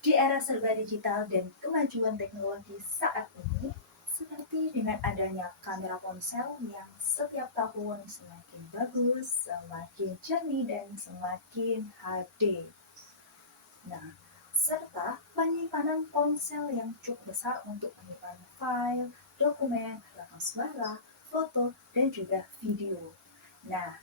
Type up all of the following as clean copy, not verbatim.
Di era serba digital dan kemajuan teknologi saat ini, seperti dengan adanya kamera ponsel yang setiap tahun semakin bagus, semakin jernih, dan semakin HD. Nah, serta penyimpanan ponsel yang cukup besar untuk menyimpan file, dokumen, rekam suara, foto, dan juga video. Nah,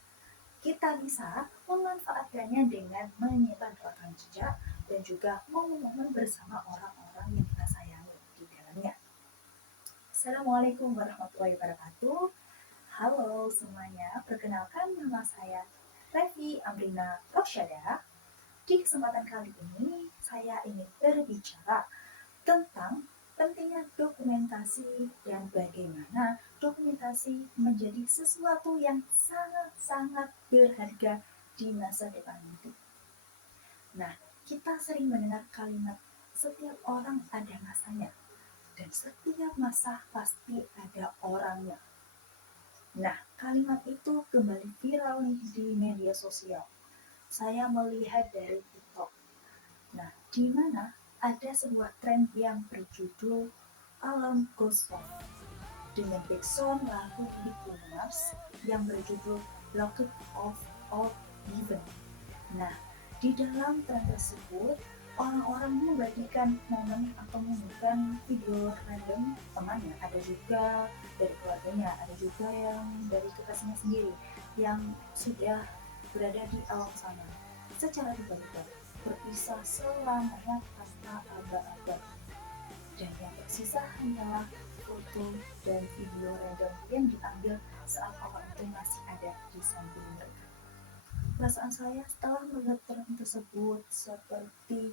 kita bisa memanfaatkannya dengan menyimpan rekam jejak dan juga momen-momen bersama orang-orang yang kita sayangi di dalamnya. Assalamualaikum warahmatullahi wabarakatuh. Halo semuanya, perkenalkan nama saya Revi Amrina Rosyada. Di kesempatan kali ini, saya ingin berbicara tentang pentingnya dokumentasi dan bagaimana dokumentasi menjadi sesuatu yang sangat-sangat berharga di masa depan nanti. Nah, kita sering mendengar kalimat setiap orang ada masanya dan setiap masa pasti ada orangnya. Nah, kalimat itu kembali viral nih di media sosial. Saya melihat dari TikTok. Nah, di mana ada sebuah tren yang berjudul Alam Ghost dengan backsound lagu Bruno Mars yang berjudul Locket of All Heaven. Nah, di dalam tren tersebut, orang-orang membagikan momen atau menunjukkan video random temannya, ada juga dari keluarganya, ada juga yang dari kekasihnya sendiri yang sudah berada di alam sana secara tiba-tiba berpisah selamanya tanpa aba-aba, dan yang tersisa hanyalah foto dan video random yang diambil saat orang itu masih ada di samping mereka. Perasaan saya setelah melihat tren tersebut seperti,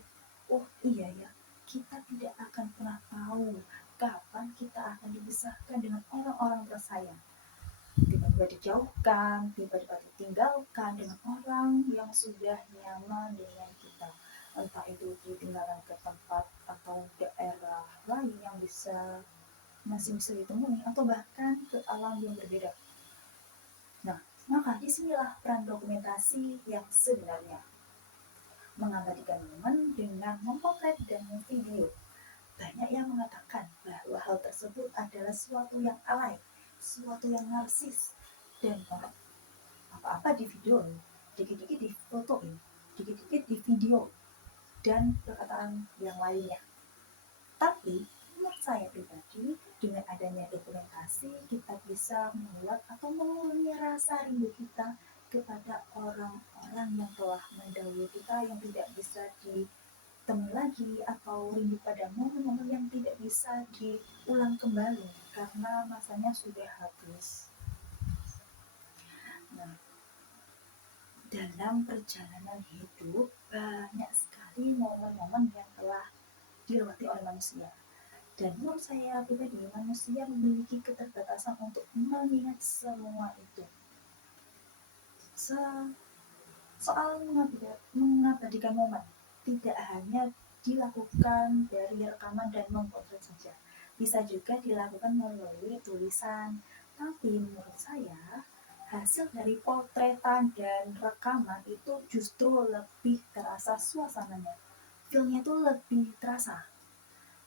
oh iya ya, kita tidak akan pernah tahu kapan kita akan dipisahkan dengan orang-orang tersayang. Tiba-tiba dijauhkan, tiba-tiba ditinggalkan dengan orang yang sudah nyaman dengan kita. Entah itu ditinggalkan ke tempat atau daerah lain yang masih bisa ditemui, atau bahkan ke alam yang berbeda. Nah, maka disinilah peran dokumentasi yang sebenarnya, mengabadikan momen dengan memotret dan memvideo. Banyak yang mengatakan bahwa hal tersebut adalah sesuatu yang alay, sesuatu yang narsis, dan apa-apa di video, dikit-dikit difotoin, dikit-dikit di video, dan perkataan yang lainnya. Tapi menurut saya pribadi, dengan adanya dokumentasi, kita bisa membuat atau mengurangi rasa rindu kita kepada orang-orang yang telah mendahului kita, yang tidak bisa ditemui lagi, atau rindu pada momen-momen yang tidak bisa diulang kembali karena masanya sudah habis. Nah, dalam perjalanan hidup banyak sekali momen-momen yang telah dilewati oleh manusia. Dan menurut saya pribadi, manusia memiliki keterbatasan untuk mengingat semua itu. Soal mengabadikan momen, tidak hanya dilakukan dari rekaman dan memotret saja. Bisa juga dilakukan melalui tulisan. Tapi menurut saya, hasil dari potretan dan rekaman itu justru lebih terasa suasananya. Feelnya itu lebih terasa.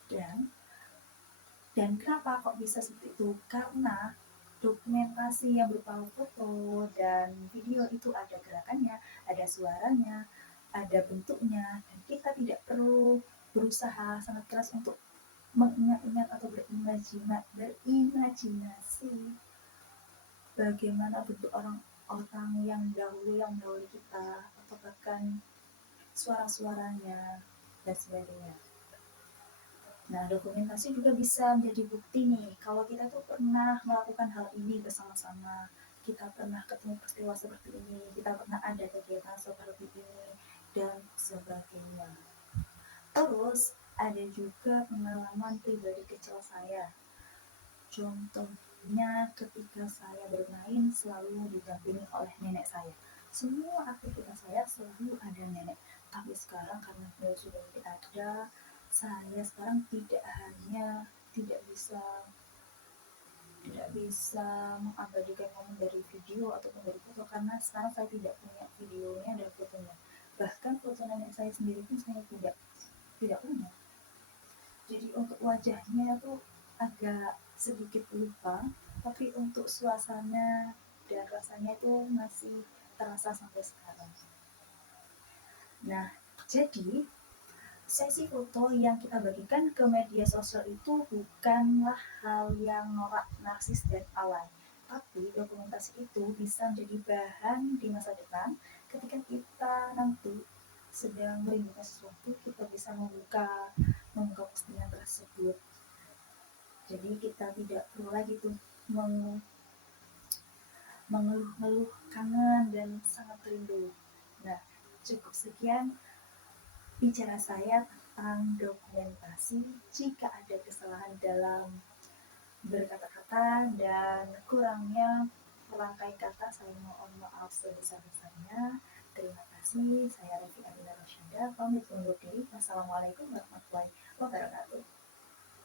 Dan kenapa kok bisa seperti itu? Karena dokumentasi yang berupa foto dan video itu ada gerakannya, ada suaranya, ada bentuknya, dan kita tidak perlu berusaha sangat keras untuk mengingat-ingat atau berimajinasi bagaimana bentuk orang-orang yang mendahului kita, atau bahkan suara-suaranya dan sebagainya. Nah, dokumentasi juga bisa menjadi bukti nih, kalau kita tuh pernah melakukan hal ini bersama-sama, kita pernah ketemu peristiwa seperti ini, kita pernah ada kegiatan seperti ini, dan sebagainya. Terus, ada juga pengalaman pribadi kecil saya. Contohnya ketika saya bermain selalu didampingi oleh nenek saya. Semua aktivitas saya selalu ada nenek. Tapi sekarang karena beliau sudah tidak ada, saya sekarang tidak bisa mengabadikan momen dari video ataupun dari foto, karena sekarang saya tidak punya videonya dan fotonya. Bahkan foto nenek saya sendiri pun saya tidak. tidak punya. Jadi untuk wajahnya itu agak sedikit lupa, tapi untuk suasana dan rasanya itu masih terasa sampai sekarang. Nah, jadi sesi foto yang kita bagikan ke media sosial itu bukanlah hal yang norak, narsis, dan alay. Tapi dokumentasi itu bisa menjadi bahan di masa depan ketika kita nanti sedang merindukan sesuatu, kita bisa membuka postingan tersebut. Jadi kita tidak perlu lagi tuh mengeluh-ngeluh kangen dan sangat rindu. Nah, cukup sekian bicara saya tentang dokumentasi. Jika ada kesalahan dalam berkata-kata dan kurangnya merangkai kata, saya mohon maaf sebesar-besarnya. Terima kasih. Saya Revi Adila Rosyada, pamit undur diri. Wassalamualaikum warahmatullahi wabarakatuh.